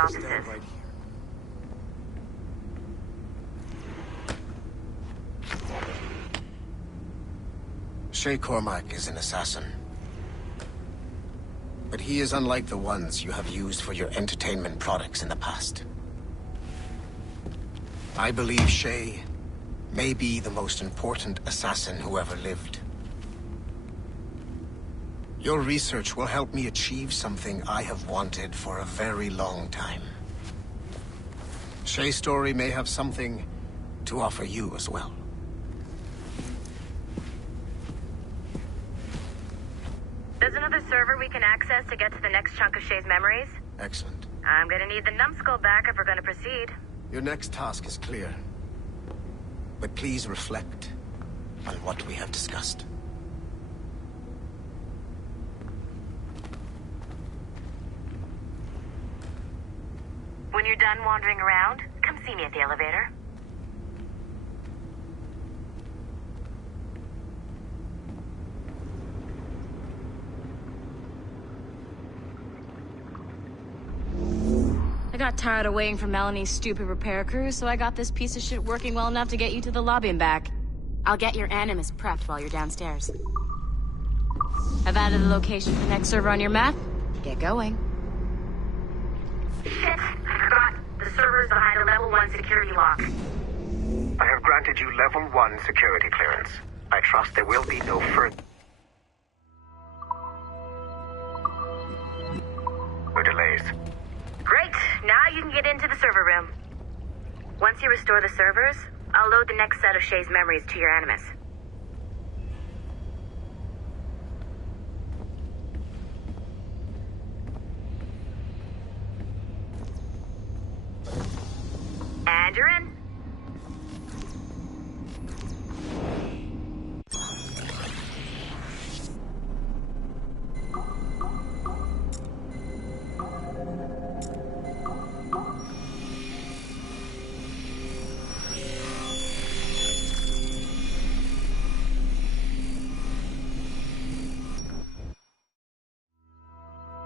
offices. Stand right here. Shay Cormac is an assassin. But he is unlike the ones you have used for your entertainment products in the past. I believe Shay may be the most important assassin who ever lived. Your research will help me achieve something I have wanted for a very long time. Shay's story may have something to offer you as well. There's another server we can access to get to the next chunk of Shay's memories. Excellent. I'm gonna need the numbskull back if we're gonna proceed. Your next task is clear. But please reflect on what we have discussed. When you're done wandering around, come see me at the elevator. I got tired of waiting for Melanie's stupid repair crew, so I got this piece of shit working well enough to get you to the lobby and back. I'll get your Animus prepped while you're downstairs. I've added the location for the next server on your map. Get going. Shit, I forgot. The server's behind a level 1 security lock. I have granted you level 1 security clearance. I trust there will be no further delays. Great, now you can get into the server room. Once you restore the servers, I'll load the next set of Shay's memories to your Animus. And you're in.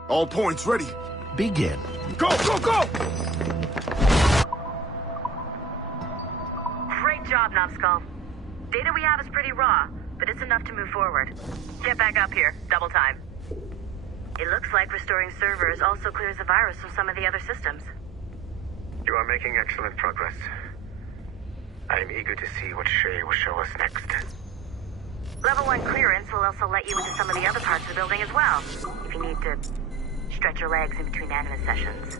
All points ready. Begin. Go, go, go! Great job, Numbskull. Data we have is pretty raw, but it's enough to move forward. Get back up here. Double time. It looks like restoring servers also clears the virus from some of the other systems. You are making excellent progress. I am eager to see what Shay will show us next. Level 1 clearance will also let you into some of the other parts of the building as well, if you need to stretch your legs in between Animus sessions.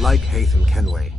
Like Hatham Kenway.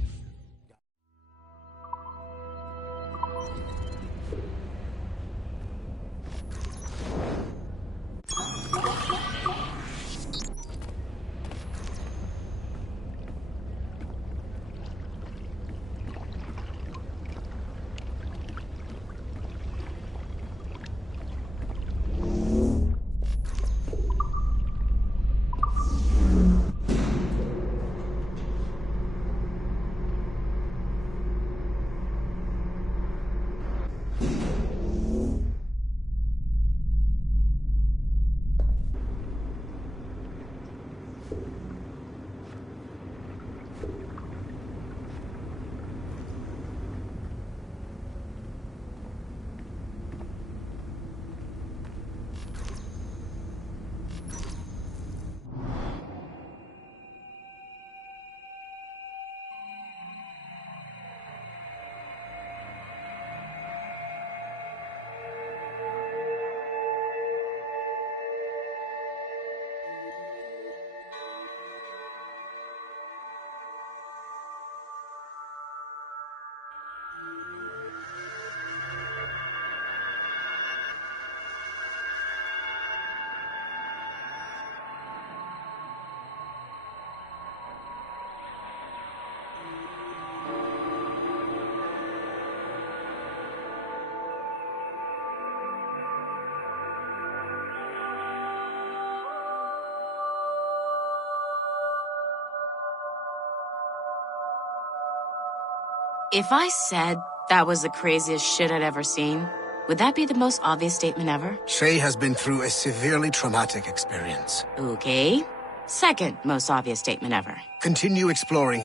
If I said that was the craziest shit I'd ever seen, would that be the most obvious statement ever? Shay has been through a severely traumatic experience. Okay. Second most obvious statement ever. Continue exploring.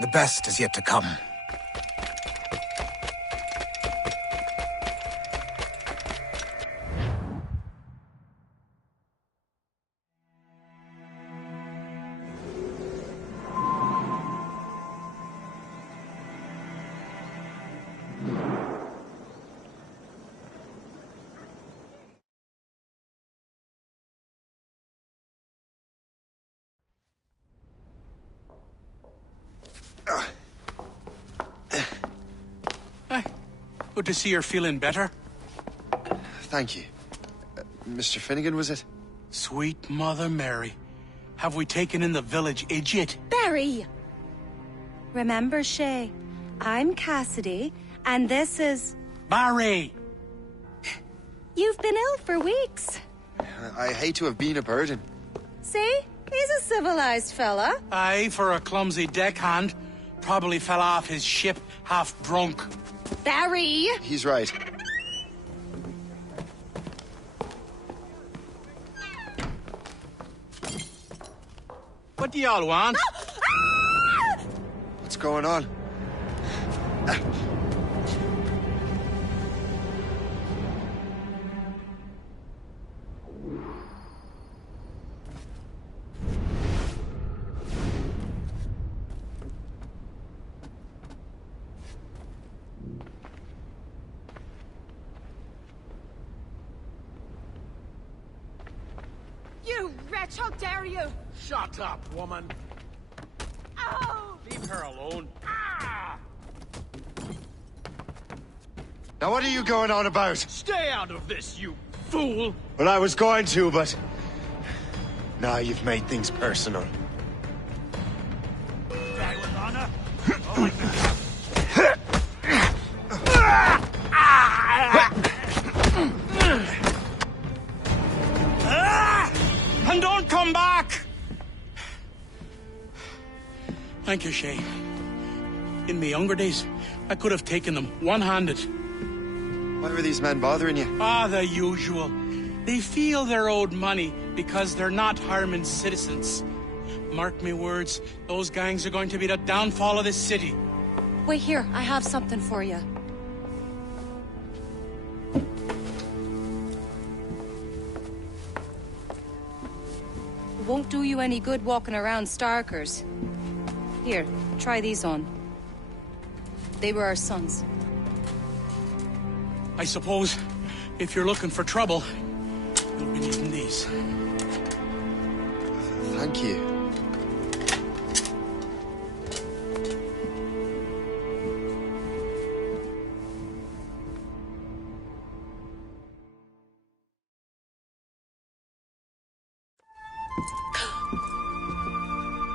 The best is yet to come. Hi. Good to see you're feeling better. Thank you. Mr. Finnegan, was it? Sweet Mother Mary. Have we taken in the village idiot? Barry! Remember, Shay, I'm Cassidy, and this is... Barry! You've been ill for weeks. I hate to have been a burden. See? He's a civilized fella. Aye, for a clumsy deckhand. Probably fell off his ship half drunk. Barry! He's right. What do y'all want? What's going on? You wretch, how dare you! Shut up, woman. Oh! Leave her alone. Ah! Now what are you going on about? Stay out of this, you fool. Well, I was going to, but... Now you've made things personal. Die with honor. And don't come back! Thank you, Shay. In my younger days, I could have taken them one-handed. Why were these men bothering you? Ah, the usual. They feel they're owed money because they're not Harmon's citizens. Mark me words, those gangs are going to be the downfall of this city. Wait here, I have something for you. It won't do you any good walking around Starkers. Here, try these on. They were our sons. I suppose, if you're looking for trouble, you'll be needing these. Thank you.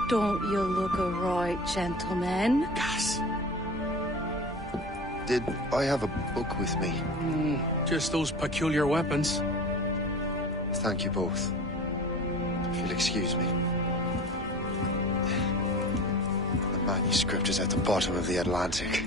Don't you look a right gentleman? Gas. Did I have a book with me? Just those peculiar weapons. Thank you both. If you'll excuse me. The manuscript is at the bottom of the Atlantic.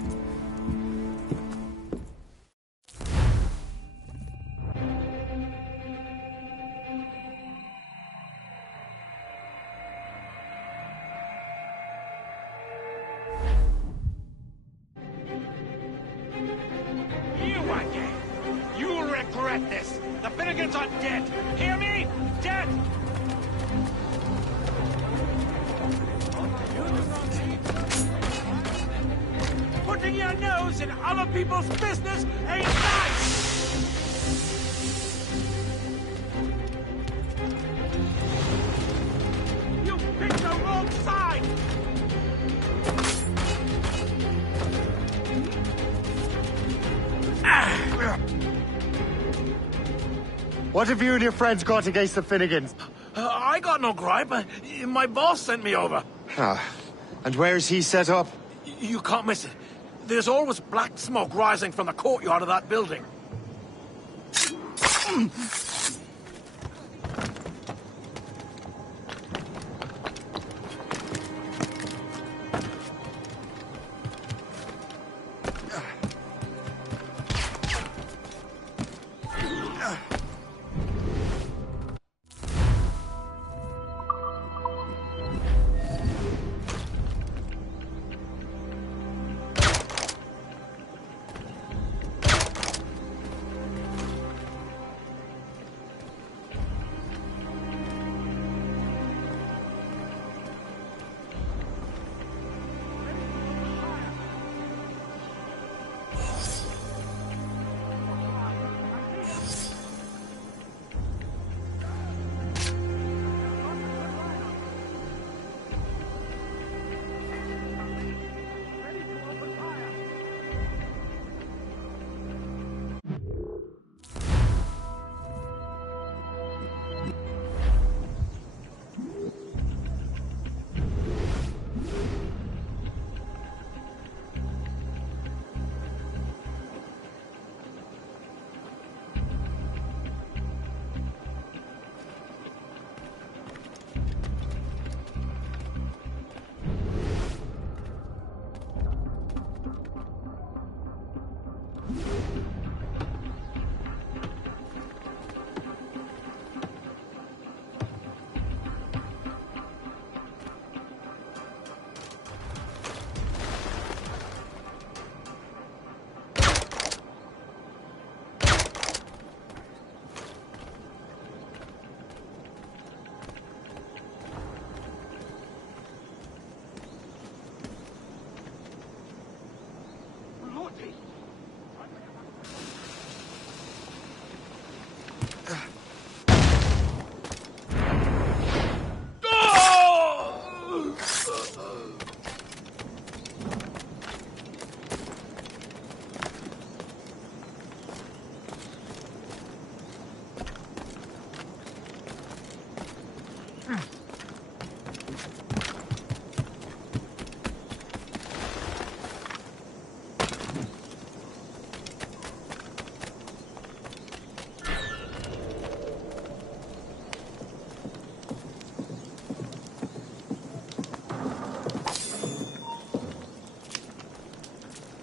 You again. You'll regret this. The Finnegans are dead. Hear me? Dead. Putting your nose in other people's business ain't nice. You picked the wrong side. What have you and your friends got against the Finnegans? I got no gripe. My boss sent me over. Ah, and where's he set up? You can't miss it. There's always black smoke rising from the courtyard of that building.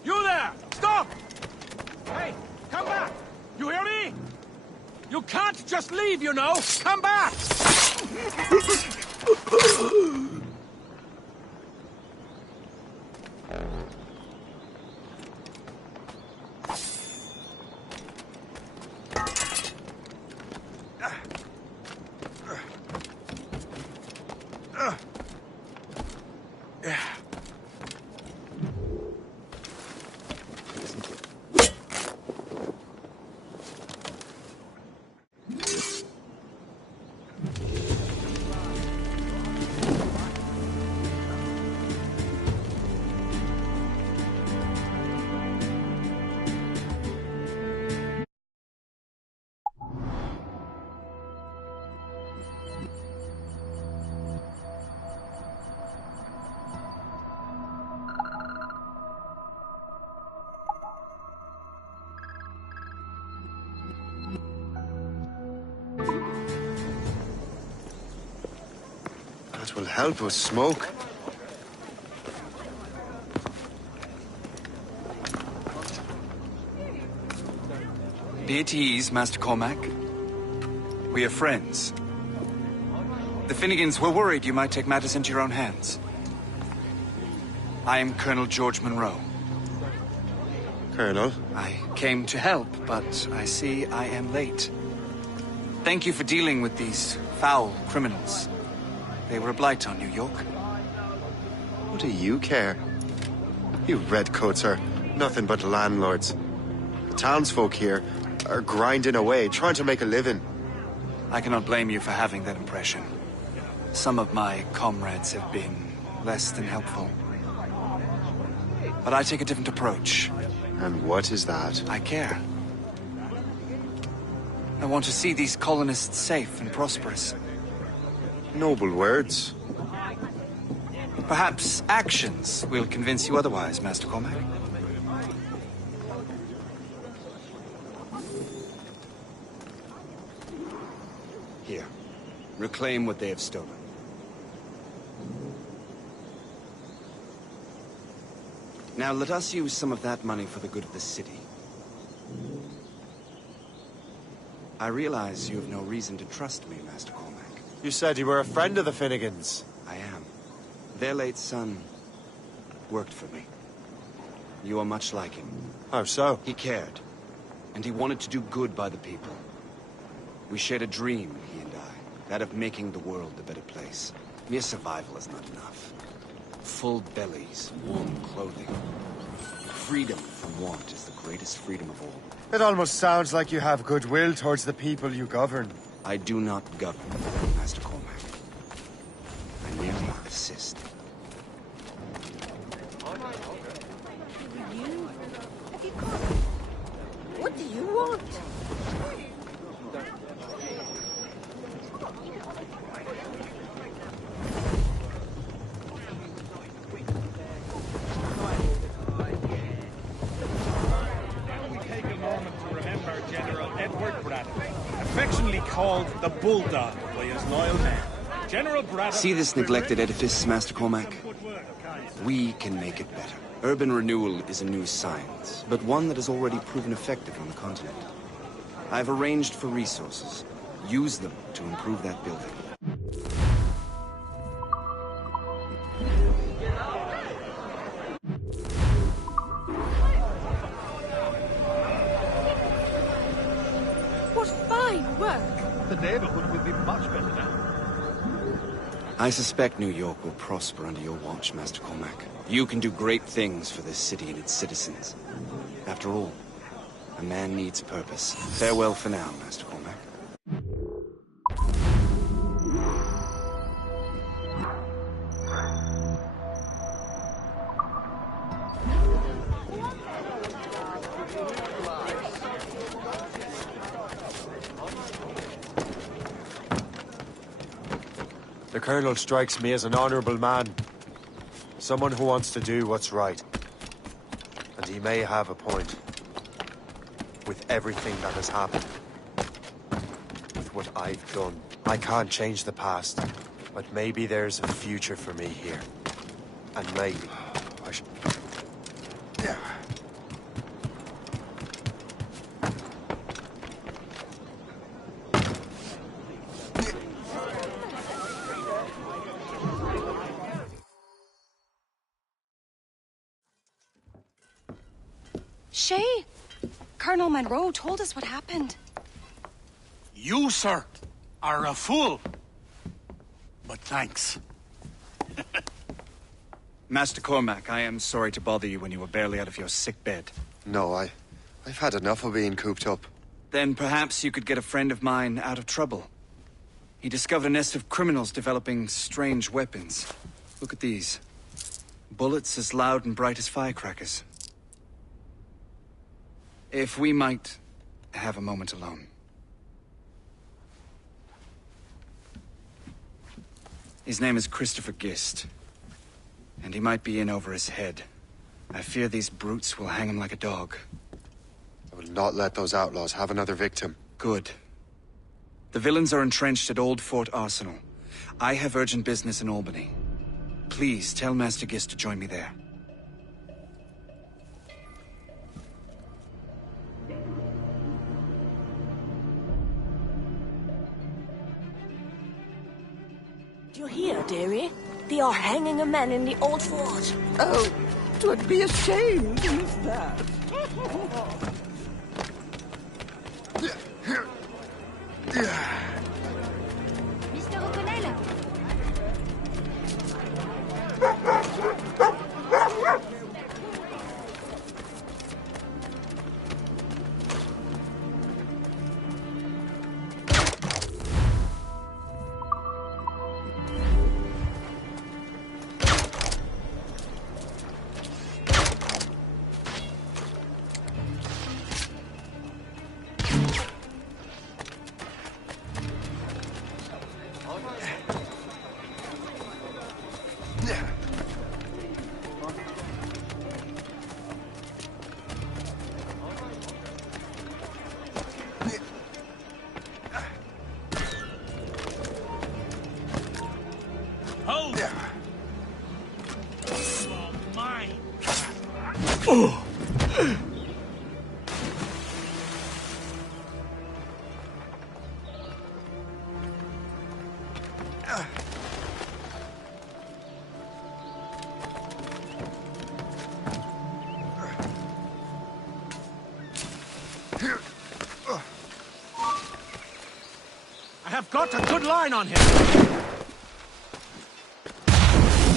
You there! Stop! Hey, come back! You hear me? You can't just leave, you know! Come back! That will help us smoke. Be at ease, Master Cormac. We are friends. The Finnegans were worried you might take matters into your own hands. I am Colonel George Monroe. Colonel? I came to help, but I see I am late. Thank you for dealing with these foul criminals. They were a blight on New York. What do you care? You redcoats are nothing but landlords. The townsfolk here are grinding away, trying to make a living. I cannot blame you for having that impression. Some of my comrades have been less than helpful. But I take a different approach. And what is that? I care. I want to see these colonists safe and prosperous. Noble words. Perhaps actions will convince you otherwise, Master Cormac. Here. Reclaim what they have stolen. Now let us use some of that money for the good of the city. I realize you have no reason to trust me, Master Cormac. You said you were a friend of the Finnegans. I am. Their late son worked for me. You are much like him. How so? He cared, and he wanted to do good by the people. We shared a dream, he and I, that of making the world a better place. Mere survival is not enough. Full bellies, warm clothing. Freedom from want is the greatest freedom of all. It almost sounds like you have goodwill towards the people you govern. I do not govern, Master Cormac. I merely assist. What do you want? Affectionately called the Bulldog by his loyal men. General Braddock... See this neglected edifice, Master Cormac? We can make it better. Urban renewal is a new science, but one that has already proven effective on the continent. I've arranged for resources. Use them to improve that building. What fine work! The neighborhood will be much better now. I suspect New York will prosper under your watch, Master Cormac. You can do great things for this city and its citizens. After all, a man needs purpose. Farewell for now, Master Cormac. The Colonel strikes me as an honorable man. Someone who wants to do what's right. And he may have a point. With everything that has happened. With what I've done. I can't change the past. But maybe there's a future for me here. And maybe I should... Yeah. Shay, Colonel Monroe told us what happened. You, sir, are a fool. But thanks. Master Cormac, I am sorry to bother you when you were barely out of your sick bed. No, I've had enough of being cooped up. Then perhaps you could get a friend of mine out of trouble. He discovered a nest of criminals developing strange weapons. Look at these. Bullets as loud and bright as firecrackers. If we might have a moment alone. His name is Christopher Gist. And he might be in over his head. I fear these brutes will hang him like a dog. I will not let those outlaws have another victim. Good. The villains are entrenched at Old Fort Arsenal. I have urgent business in Albany. Please tell Master Gist to join me there. Do you hear, dearie? They are hanging a man in the old fort. Oh, 'twould be a shame to miss that. Mr. O'Connell. I have got a good line on him.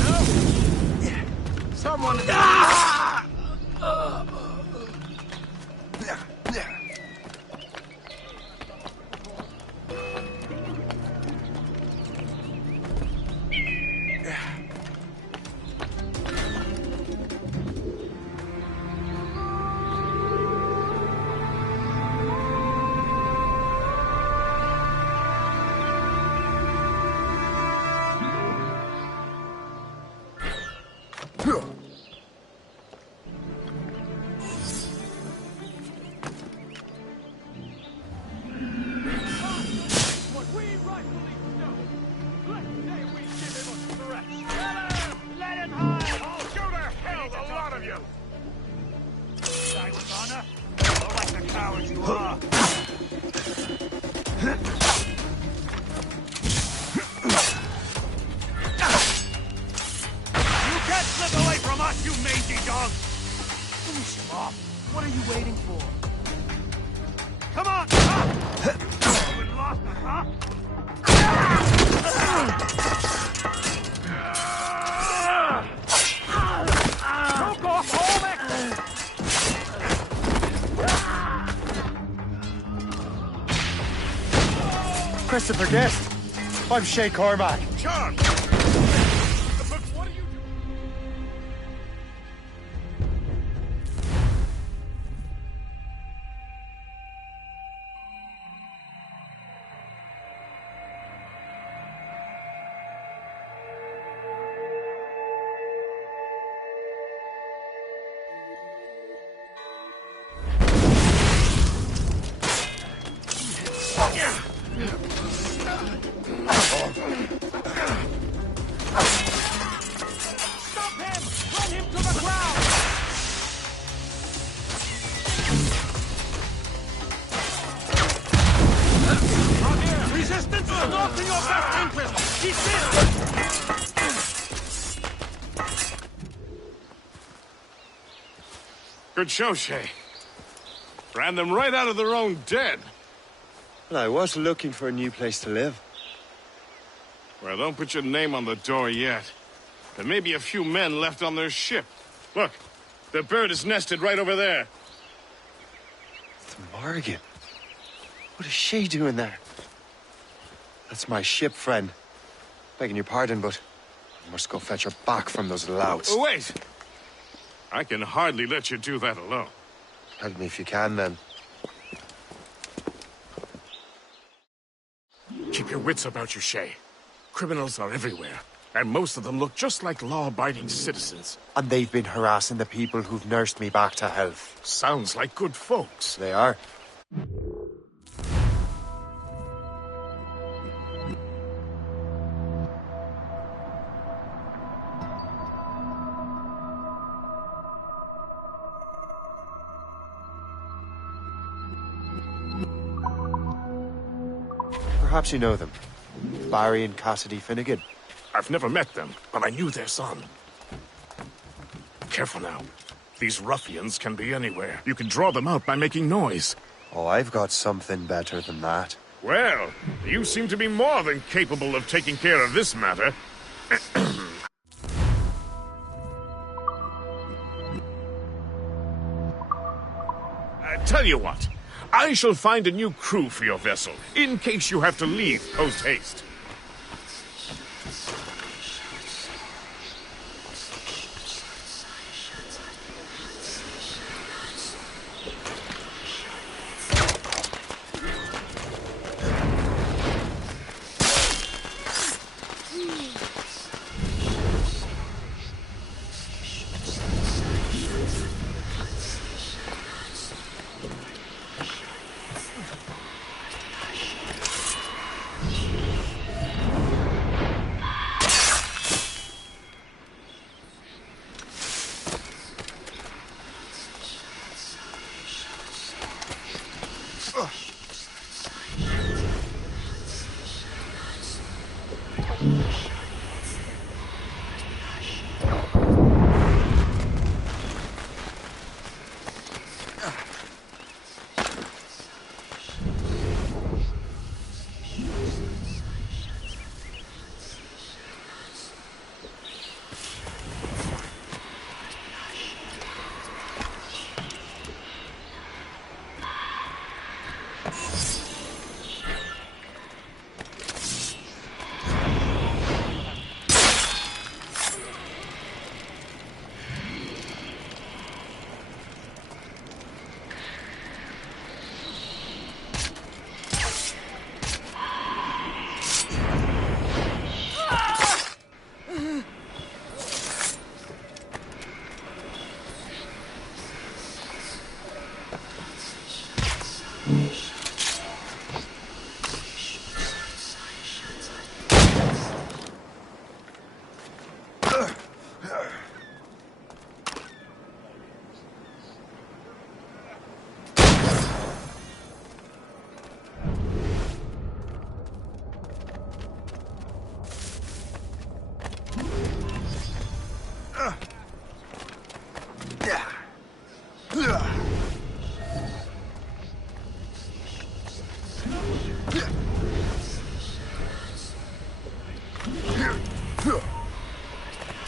No? Someone... Christopher Guest. I'm Shay Cormac. Charm! Good show, Shay. Ran them right out of their own den. Well, I was looking for a new place to live. Well, don't put your name on the door yet. There may be a few men left on their ship. Look, the bird is nested right over there. It's Morgan. What is she doing there? That's my ship, friend. Begging your pardon, but I must go fetch her back from those louts. Oh, wait! I can hardly let you do that alone. Help me if you can, then. Keep your wits about you, Shay. Criminals are everywhere, and most of them look just like law-abiding citizens. And they've been harassing the people who've nursed me back to health. Sounds like good folks. They are. Perhaps you know them. Barry and Cassidy Finnegan. I've never met them, but I knew their son. Careful now. These ruffians can be anywhere. You can draw them out by making noise. Oh, I've got something better than that. Well, you seem to be more than capable of taking care of this matter. Tell you what. I shall find a new crew for your vessel, in case you have to leave post-haste.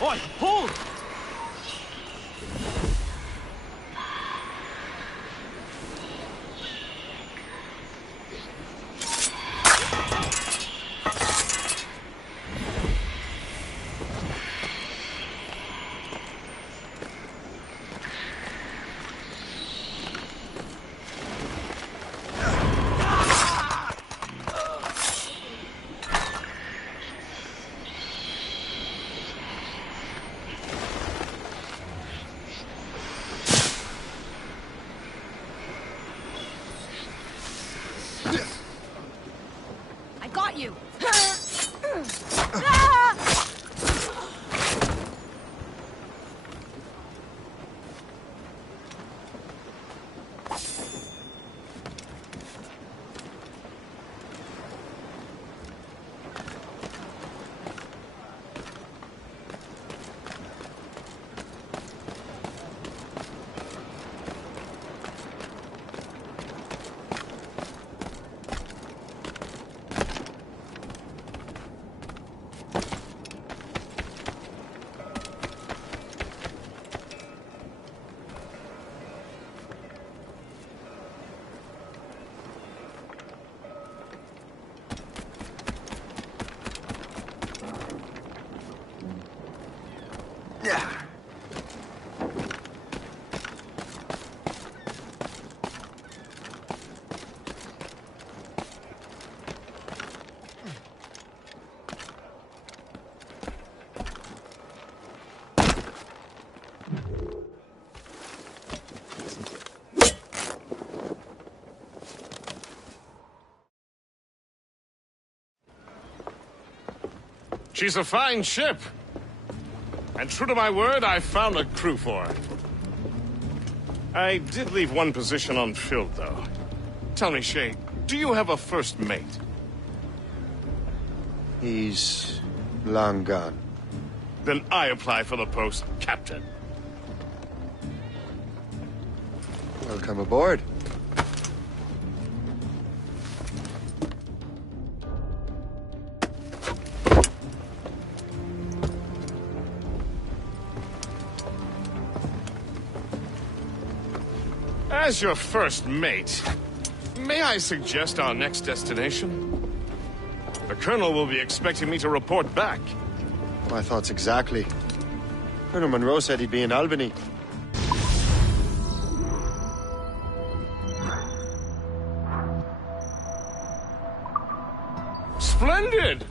Oi, hold! I got you! She's a fine ship. And true to my word, I found a crew for her. I did leave one position unfilled, though. Tell me, Shay, do you have a first mate? He's long gone. Then I apply for the post, Captain. Welcome aboard. As your first mate, may I suggest our next destination? The Colonel will be expecting me to report back. My thoughts exactly. Colonel Monroe said he'd be in Albany. Splendid!